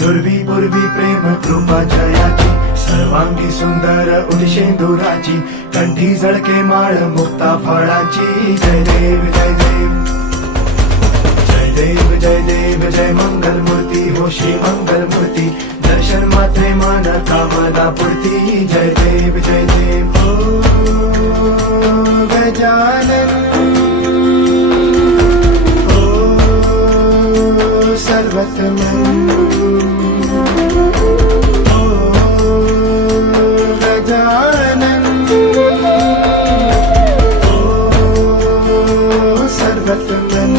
नुरवी पूर्वी प्रेम कृपा जयाची, सर्वांगी सुंदर उदिशेंदुराची, कंठी झळके माळ मुक्ता फळाची. जय देव जय देव जय देव जय देव जय मंगल मूर्ती हो श्री मंगल मूर्ती, दर्शन मात्रे मन कामना पूर्ती. जय देव जय देव हो गजानन हो सर्वतमन हो गजानन हो सर्वतमन.